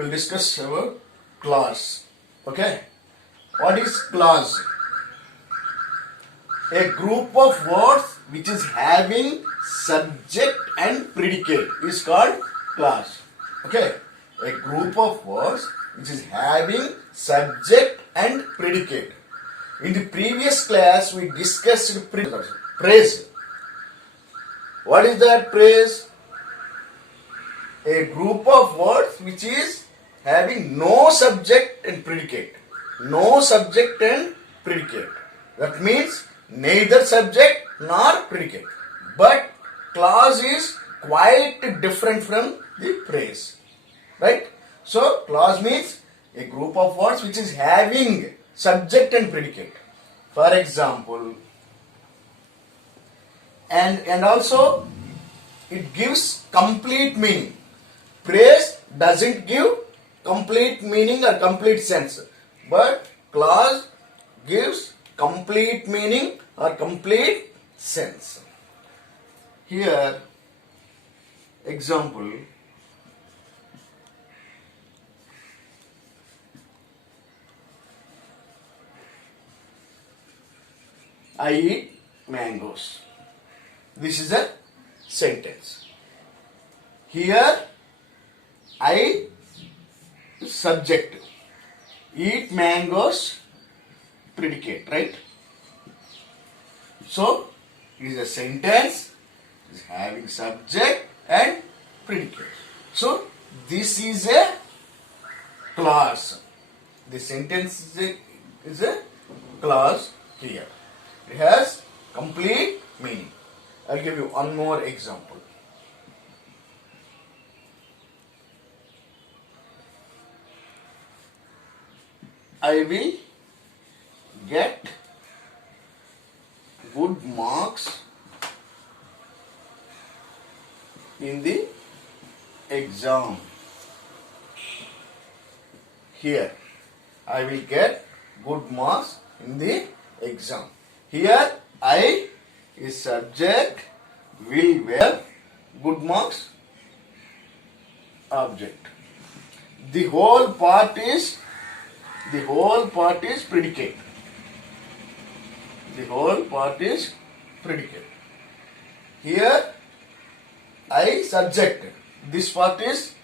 we'll discuss about clause. Okay. What is clause? A group of words which is having subject and predicate is called clause. Okay. A group of words which is having subject and predicate. In the previous class we discussed praise. What is that praise? A group of words which is having no subject and predicate. No subject and predicate. That means neither subject nor predicate. But clause is quite different from the praise. Right? So clause means a group of words which is having subject and predicate. For example, and also it gives complete meaning. Praise doesn't give complete meaning or complete sense, but clause gives complete meaning or complete sense. Here, example, I eat mangoes. This is a sentence. Here, I subject. Eat mangoes, predicate, right? So, it is a sentence, it is having subject and predicate. So, this is a clause. The sentence is a clause here. It has complete meaning. I'll give you one more example. I will get good marks in the exam. Here, I will get good marks in the exam. Here, I is subject, will wear, good marks, object. The whole part is predicate. The whole part is predicate. Here, I subject. This part is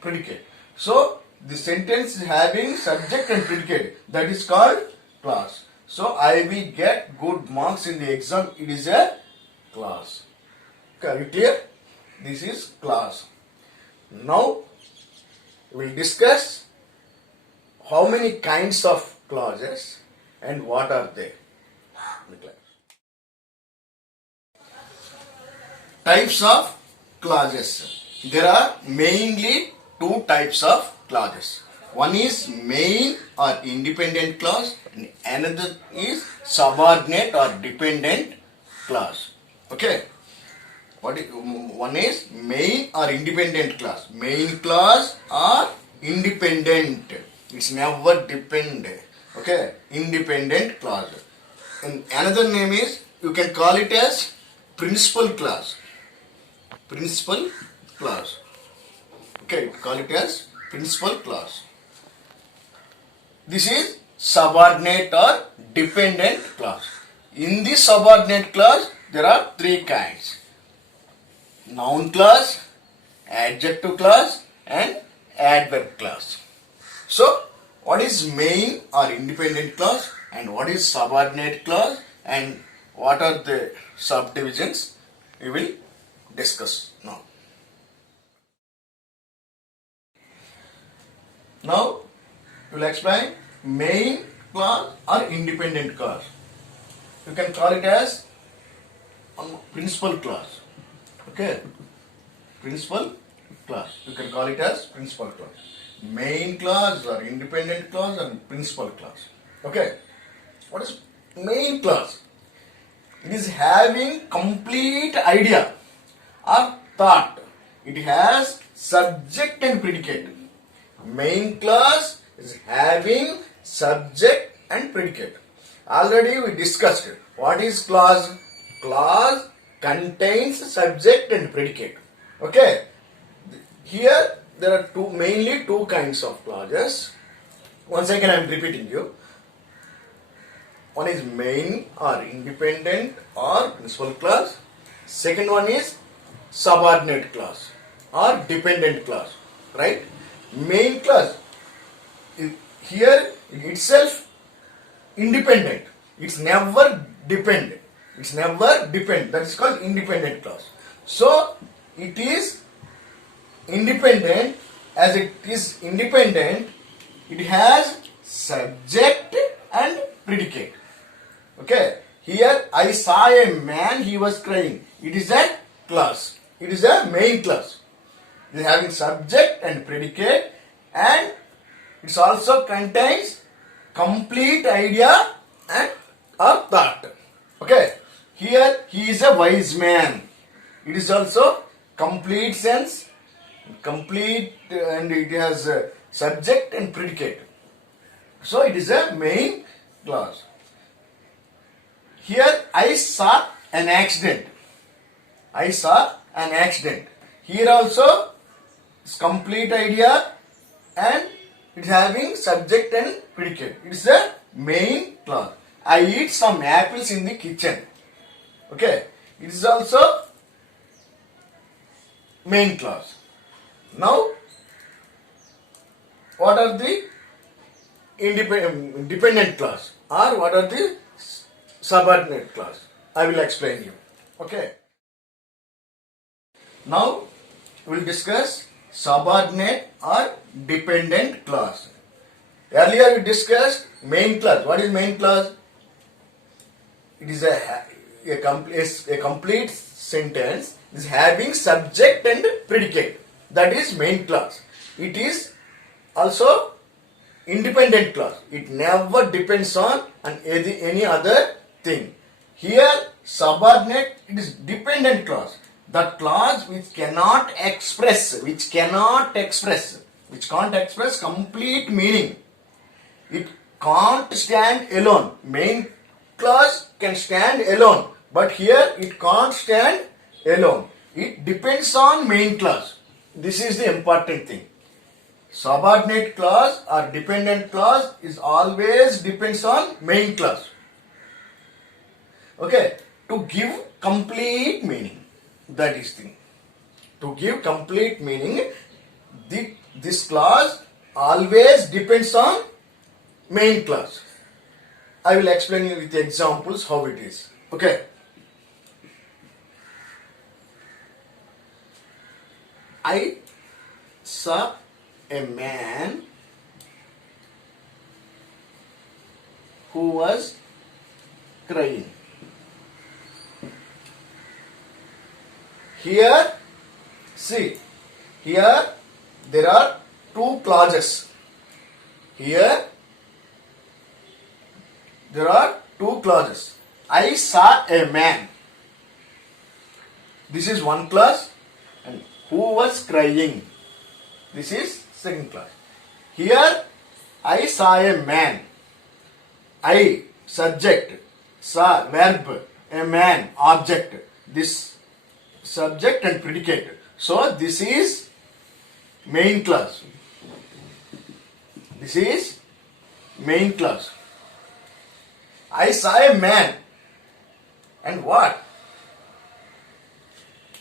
predicate. So, the sentence is having subject and predicate. That is called clause. So, I will get good marks in the exam. It is a clause. Are you clear? This is clause. Now, we will discuss how many kinds of clauses and what are they. Types of clauses. There are mainly two types of clauses. One is main or independent clause and another is subordinate or dependent clause. Okay. One is main or independent clause. Main clause or independent. It's never depend. Okay. Independent clause. And another name is, you can call it as principal clause. Principal clause. Okay. Call it as principal clause. This is subordinate or dependent clause. In this subordinate clause, there are three kinds. Noun clause, adjective clause and adverb clause. So, what is main or independent clause and what is subordinate clause and what are the subdivisions, we will discuss now. Now, we will explain main clause or independent clause. You can call it as principal clause. Okay. Principal clause. You can call it as principal clause. Main clause or independent clause and principal clause. Okay. What is main clause? It is having complete idea or thought. It has subject and predicate. Main clause is having subject and predicate. Already we discussed it. What is clause? Clause contains subject and predicate. Okay. Here there are mainly two kinds of clauses. Once again, I am repeating you. One is main or independent or principal clause. Second one is subordinate clause or dependent clause. Right? Main clause here itself independent. It's never dependent. It's never depend. That is called independent clause. So it is independent. As it is independent, it has subject and predicate. Okay. Here I saw a man, he was crying. It is a clause. It is a main clause. It is having subject and predicate, and it also contains complete idea and or thought. Okay. Here he is a wise man. It is also complete sense, complete, and it has subject and predicate. So it is a main clause. Here I saw an accident. I saw an accident. Here also it's complete idea and it's having subject and predicate. It is a main clause. I eat some apples in the kitchen. Okay. It is also main clause. Now, what are the dependent clause or what are the subordinate clause? I will explain you. Okay. Now, we will discuss subordinate or dependent clause. Earlier we discussed main clause. What is main clause? It is a complete sentence is having subject and predicate. That is main clause. It is also independent clause. It never depends on any other thing. Here subordinate, it is dependent clause. The clause which can't express complete meaning. It can't stand alone. Main clause can stand alone, but here it can't stand alone. It depends on main clause. This is the important thing. Subordinate clause or dependent clause is always depends on main clause. Okay, to give complete meaning. That is thing. To give complete meaning, this clause always depends on main clause. I will explain you with examples how it is. Okay. I saw a man who was crying. Here, see, here there are two clauses. Here there are two clauses. I saw a man. This is one clause, and who was crying. This is second clause. Here I saw a man. I subject, saw verb, a man object. This subject and predicate. So this is main clause. This is main clause. I saw a man. And what?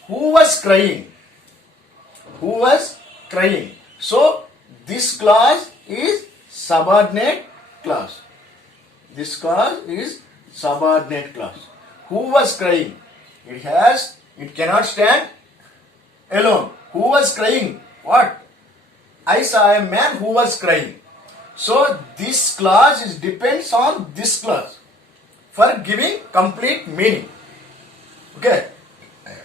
Who was crying? Who was crying? So this clause is subordinate clause. This clause is subordinate clause. Who was crying? It cannot stand alone. Who was crying? What? I saw a man who was crying. So this clause depends on this clause for giving complete meaning. Okay.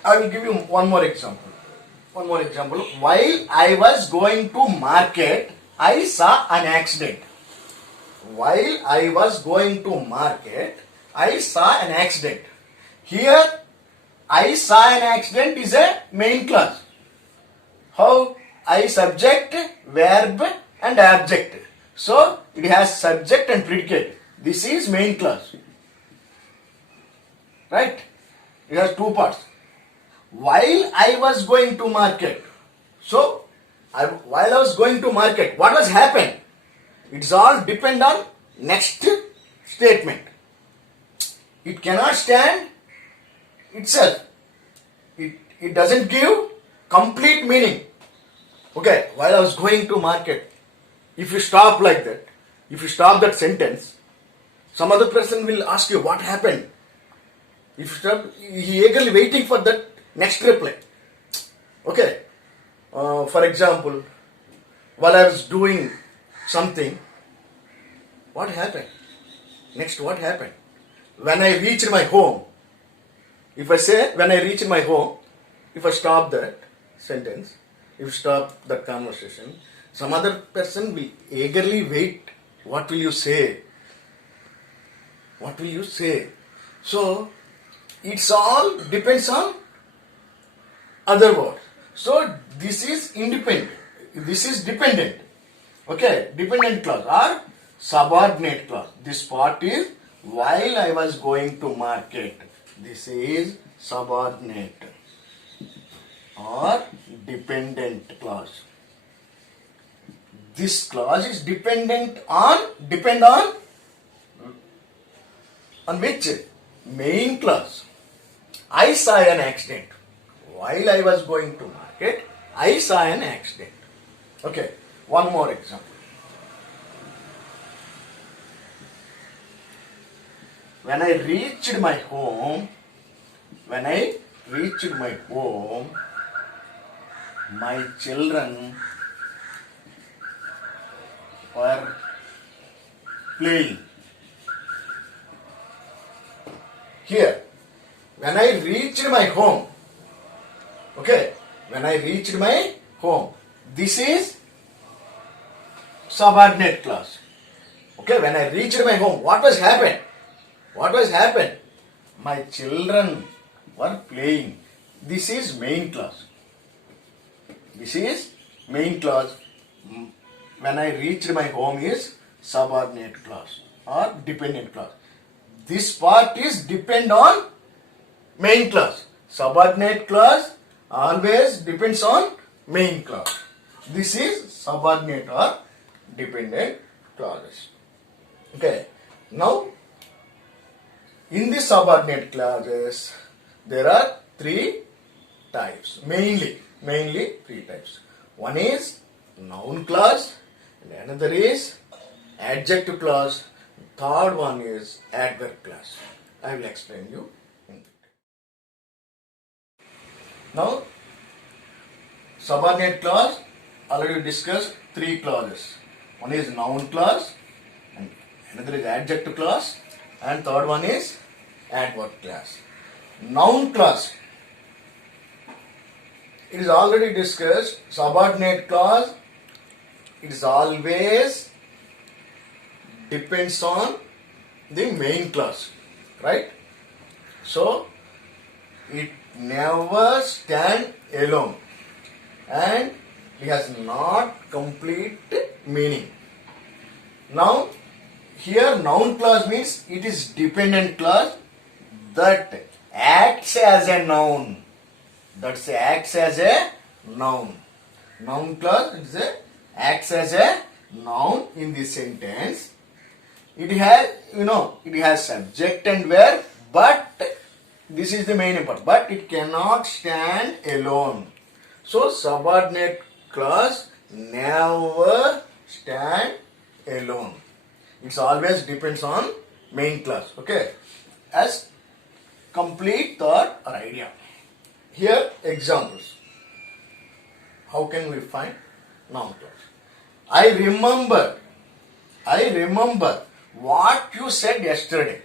I will give you one more example. While I was going to market, I saw an accident. While I was going to market, I saw an accident. Here, I saw an accident is a main clause. How? I subject, verb and object. So, it has subject and predicate. This is main clause. Right? It has two parts. While I was going to market. So, while I was going to market, what was happened? It's all depend on next statement. It cannot stand itself. It doesn't give complete meaning. Okay, while I was going to market, if you stop like that, if you stop that sentence, some other person will ask you what happened. If you stop, he eagerly waiting for that next reply. Okay, for example, while I was doing something, what happened? Next, what happened? When I reached my home, if I say when I reached my home, if I stop that sentence, if you stop that conversation, some other person will eagerly wait. What will you say? What will you say? So, it's all depends on other word. So, this is independent. This is dependent. Okay, dependent clause or subordinate clause. This part is while I was going to market. This is subordinate or dependent clause. This clause is depend on which? Main clause. I saw an accident. While I was going to market, I saw an accident. Okay, one more example. When I reached my home, my children were playing. Here, when I reached my home, okay, when I reached my home, this is subordinate clause. Okay, when I reached my home, what was happened? What was happened? My children were playing. This is main clause. This is main clause. When I reached my home is subordinate clause or dependent clause. This part is depend on main clause. Subordinate clause always depends on main clause. This is subordinate or dependent clauses. Okay. Now, in the subordinate clauses, there are three types. Mainly three types. One is noun clause, and another is adjective clause. Third one is adverb clause. I will explain you. Now, subordinate clause, already discussed three clauses. One is noun clause, and another is adjective clause, and third one is adverb clause. Noun clause, it is already discussed. Subordinate clause, it is always depends on the main clause, right? So, it never stand alone and it has not complete meaning. Now, here noun clause means it is dependent clause that acts as a noun. That acts as a noun. Noun clause acts as a noun in this sentence. It has subject and verb, but this is the main important. But it cannot stand alone. So subordinate clause never stand alone. It always depends on main clause. Okay, as complete thought or idea. Here examples. How can we find noun clause? I remember what you said yesterday.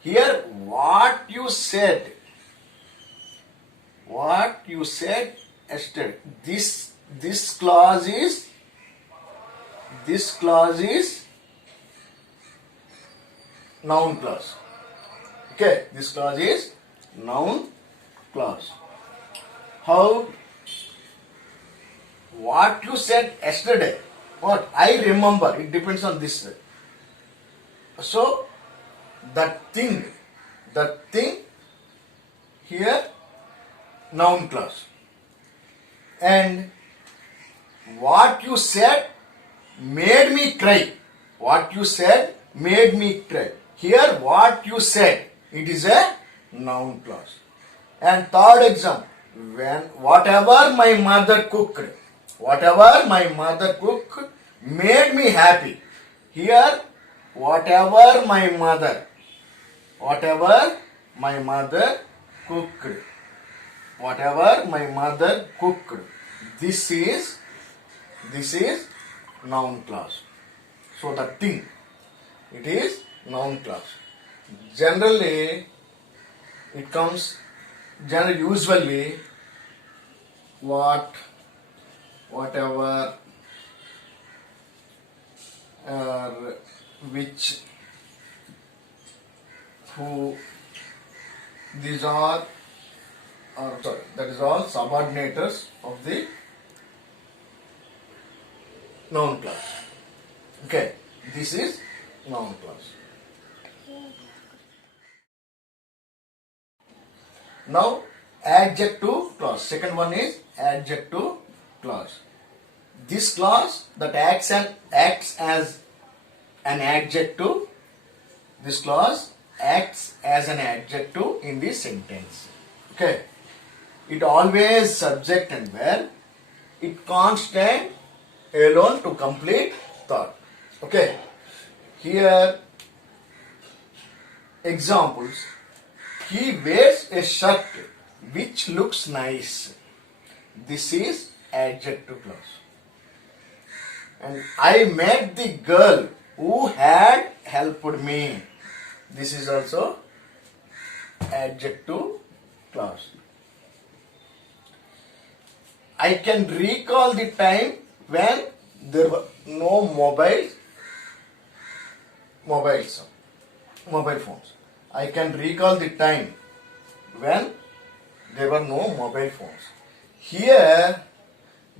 Here, what you said yesterday. This clause is noun clause. Okay, this clause is noun clause. How? What you said yesterday. What? I remember. It depends on this. So, that thing here, noun clause. And what you said made me cry. What you said made me cry. Here, what you said, it is a noun clause. And third example, when whatever my mother cooked, whatever my mother cooked made me happy. Here, whatever my mother cooked, whatever my mother cooked, this is noun clause. So the thing, it is noun clause. Generally, it comes, usually, what, whatever, which, who, these are, that is all subordinators of the noun clause. Okay, this is noun clause. Now, adjective clause. Second one is adjective clause. This clause that acts as an adjective. This clause acts as an adjective in the sentence. Okay. It always subject and verb. It can't stand alone to complete thought. Okay. Here, examples. He wears a shirt which looks nice. This is adjective clause. And I met the girl who had helped me. This is also adjective clause. I can recall the time when there were no mobile phones. I can recall the time when there were no mobile phones. Here,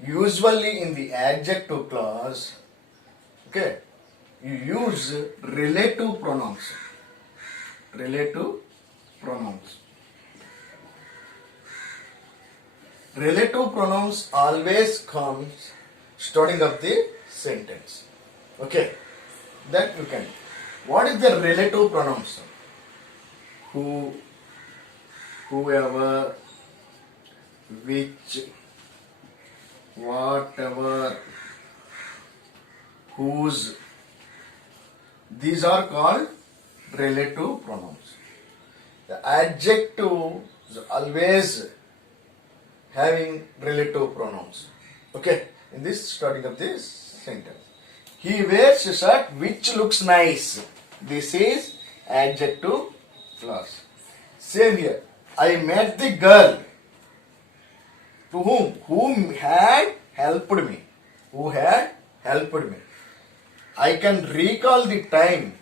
usually in the adjective clause, okay, you use relative pronouns. Relative pronouns. Relative pronouns always comes starting of the sentence. Okay, that you can. What is the relative pronouns? Who, whoever, which, whatever, whose. These are called relative pronouns. The adjective is always having relative pronouns. Okay, in this starting of this sentence. He wears a shirt which looks nice. This is adjective clause. Same here. I met the girl. To whom? Whom had helped me. Who had helped me. I can recall the time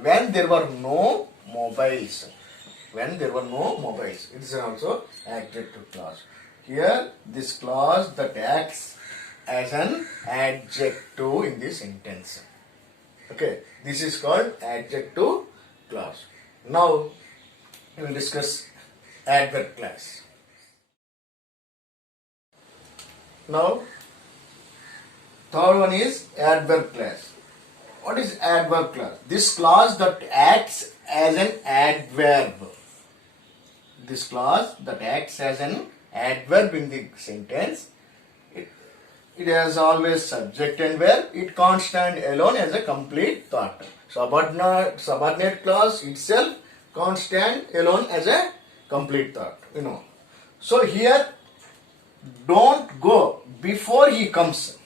when there were no mobiles. When there were no mobiles. It is also adjective clause. Here, this clause that acts as an adjective in this sentence. Okay, this is called adjective clause. Now, we will discuss adverb clause. Now, third one is adverb clause. What is adverb clause? This clause that acts as an adverb. This clause that acts as an adverb in the sentence. It has always subject and verb. It can't stand alone as a complete thought. Subordinate clause itself can't stand alone as a complete thought. So here, don't go before he comes.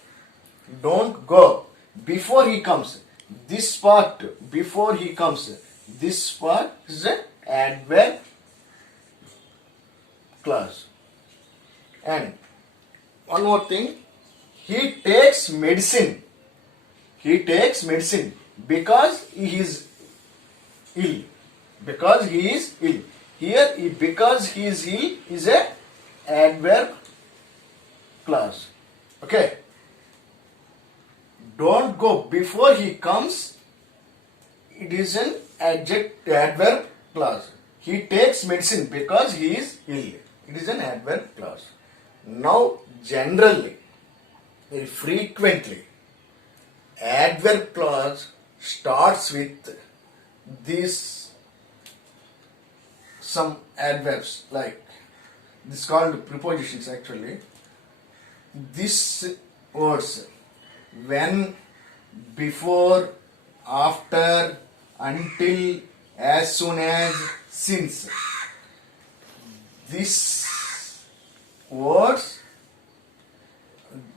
Don't go before he comes. This part, before he comes. This part is an adverb clause. And one more thing. He takes medicine. He takes medicine because he is ill. Because he is ill. Here, because he is ill is a adverb clause. Okay. Don't go before he comes. It is an adverb clause. He takes medicine because he is ill. It is an adverb clause. Now, generally, very frequently adverb clause starts with these some adverbs like this called prepositions actually. These words when, before, after, until, as soon as, since. These words,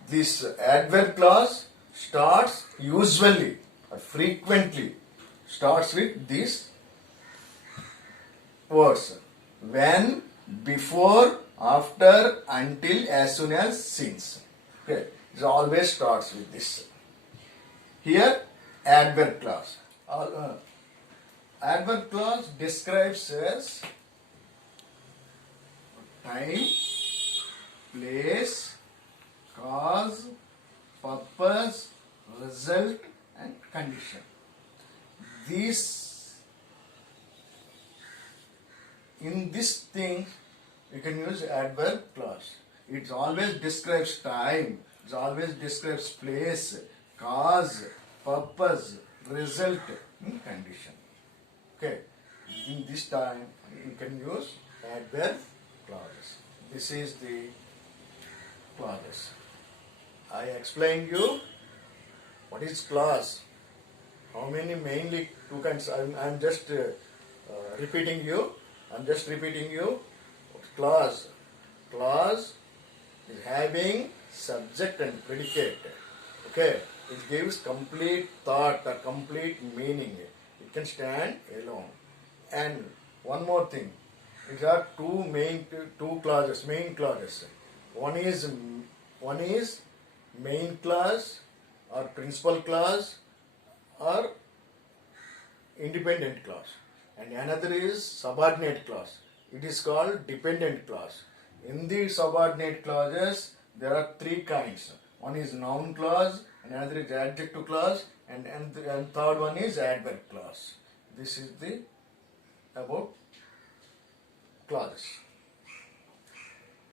this adverb clause starts usually or frequently starts with these words when, before, after, until, as soon as, since. Okay, it always starts with this. Here, adverb clause. Adverb clause describes as time, place, cause, purpose, result, and condition. In this thing, you can use adverb clause. It always describes time, it always describes place, cause, purpose, result, and condition. Okay, in this time, you can use adverb clauses. This is the clauses. I explained you what is clause. How many mainly two kinds. I'm just repeating you. I'm just repeating you. Clause. Clause is having subject and predicate. Okay. It gives complete thought or complete meaning. It can stand alone. And one more thing. It are two clauses, main clauses. One is main clause or principal clause or independent clause, and another is subordinate clause. It is called dependent clause. In the subordinate clauses, there are three kinds. One is noun clause, and another is adjective clause, and third one is adverb clause. This is the about clauses.